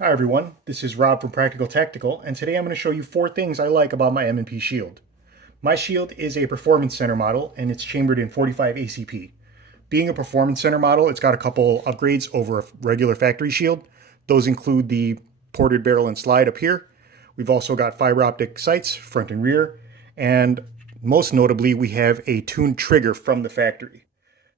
Hi everyone, this is Rob from Practical Tactical, and today I'm going to show you 4 things I like about my M&P shield. My shield is a Performance Center model, and it's chambered in 45 ACP. Being a Performance Center model, it's got a couple upgrades over a regular factory shield. Those include the ported barrel and slide up here. We've also got fiber optic sights, front and rear, and most notably, we have a tuned trigger from the factory.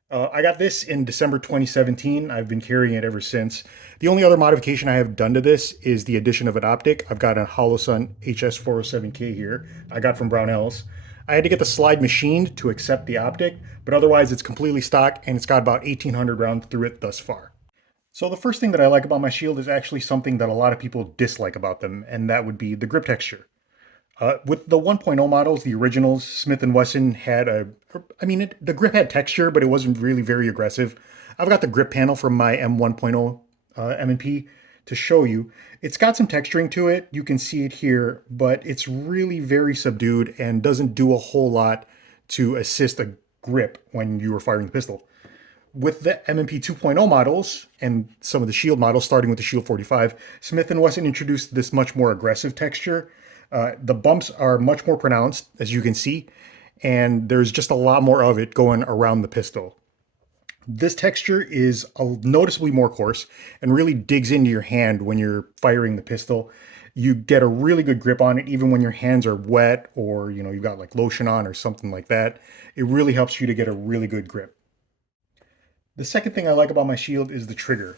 I got this in December 2017. I've been carrying it ever since. The only other modification I have done to this is the addition of an optic. I've got a HoloSun HS407K here I got from Brownells. I had to get the slide machined to accept the optic, but otherwise it's completely stock and it's got about 1,800 rounds through it thus far. So the first thing that I like about my shield is actually something that a lot of people dislike about them, and that would be the grip texture. With the 1.0 models, the originals, Smith& Wesson had the grip had texture, but it wasn't really very aggressive. I've got the grip panel from my M1.0 M&P to show you. It's got some texturing to it. You can see it here, but it's really very subdued and doesn't do a whole lot to assist a grip when you are firing the pistol. With the M&P 2.0 models and some of the Shield models, starting with the Shield 45, Smith& Wesson introduced this much more aggressive texture. The bumps are much more pronounced, as you can see, and there's just a lot more of it going around the pistol. This texture is noticeably more coarse and really digs into your hand when you're firing the pistol. You get a really good grip on it, even when your hands are wet or you've got like lotion on or something like that. It really helps you to get a really good grip. The second thing I like about my shield is the trigger.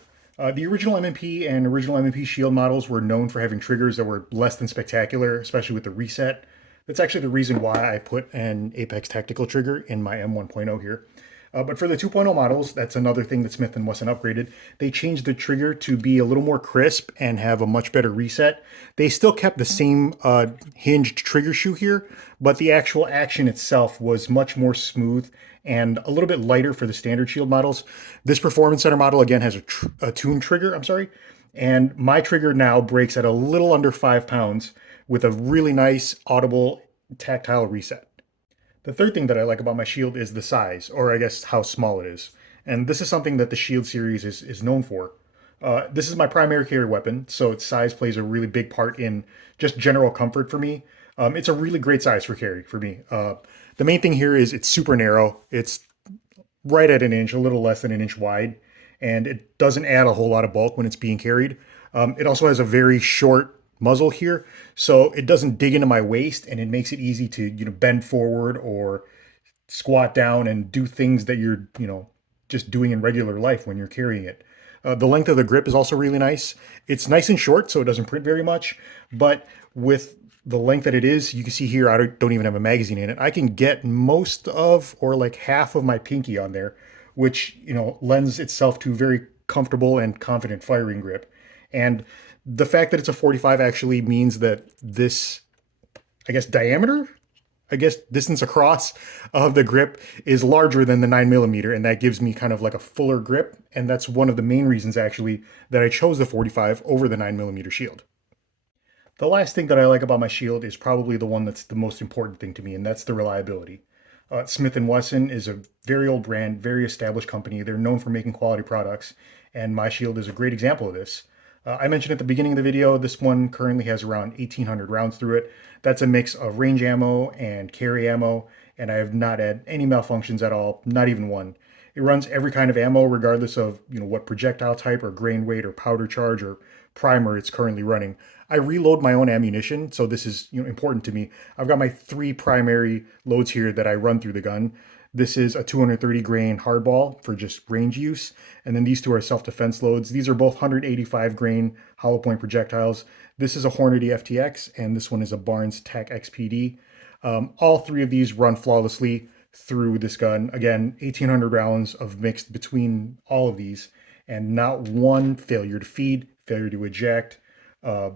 The original M&P and original M&P shield models were known for having triggers that were less than spectacular, especially with the reset. That's actually the reason why I put an Apex tactical trigger in my M1.0 here. But for the 2.0 models, that's another thing that Smith& Wesson upgraded. They changed the trigger to be a little more crisp and have a much better reset. They still kept the same hinged trigger shoe here, but the actual action itself was much more smooth and a little bit lighter for the standard shield models. This Performance Center model, again, has a tuned trigger, and my trigger now breaks at a little under 5 pounds with a really nice audible tactile reset. The third thing that I like about my shield is the size, or I guess how small it is. And this is something that the Shield series is known for. This is my primary carry weapon, so its size plays a really big part in just general comfort for me. It's a really great size for carry for me. The main thing here is it's super narrow. It's right at an inch, a little less than an inch wide, and it doesn't add a whole lot of bulk when it's being carried. It also has a very short muzzle here, so it doesn't dig into my waist, and it makes it easy to bend forward or squat down and do things that you're just doing in regular life when you're carrying it. The length of the grip is also really nice. It's nice and short, so it doesn't print very much, but with the length that it is, you can see here, I don't even have a magazine in it. I can get most of, or like half of my pinky on there, which, lends itself to very comfortable and confident firing grip. And the fact that it's a 45 actually means that this, I guess, distance across of the grip is larger than the 9mm, and that gives me kind of like a fuller grip. And that's one of the main reasons actually that I chose the 45 over the 9mm shield. The last thing that I like about my shield is probably the one that's the most important thing to me, and that's the reliability. Smith& Wesson is a very old brand, very established company. They're known for making quality products, and my shield is a great example of this. I mentioned at the beginning of the video, this one currently has around 1,800 rounds through it. That's a mix of range ammo and carry ammo, and I have not had any malfunctions at all, not even one. It runs every kind of ammo, regardless of what projectile type or grain weight or powder charge or primer it's currently running. I reload my own ammunition, so this is important to me. I've got my 3 primary loads here that I run through the gun. This is a 230 grain hardball for just range use, and then these two are self-defense loads. These are both 185 grain hollow point projectiles. This is a Hornady FTX, and this one is a Barnes TAC XPD. All 3 of these run flawlessly through this gun. Again, 1,800 rounds of mixed between all of these, and not one failure to feed, failure to eject, uh,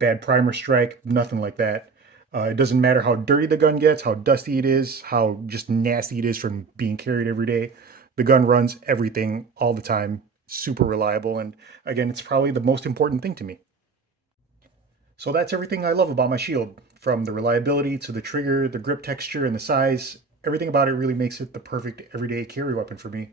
bad primer strike, nothing like that. It doesn't matter how dirty the gun gets, how dusty it is, how just nasty it is from being carried every day. The gun runs everything all the time, super reliable, and again, it's probably the most important thing to me. So that's everything I love about my shield, from the reliability to the trigger, the grip texture, and the size. Everything about it really makes it the perfect everyday carry weapon for me.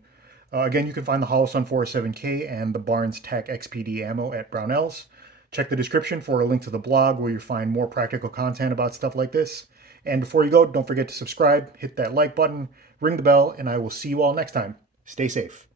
Again, you can find the Holosun 407K and the Barnes Tech XPD ammo at Brownells. Check the description for a link to the blog where you find more practical content about stuff like this. And before you go, don't forget to subscribe, hit that like button, ring the bell, and I will see you all next time. Stay safe.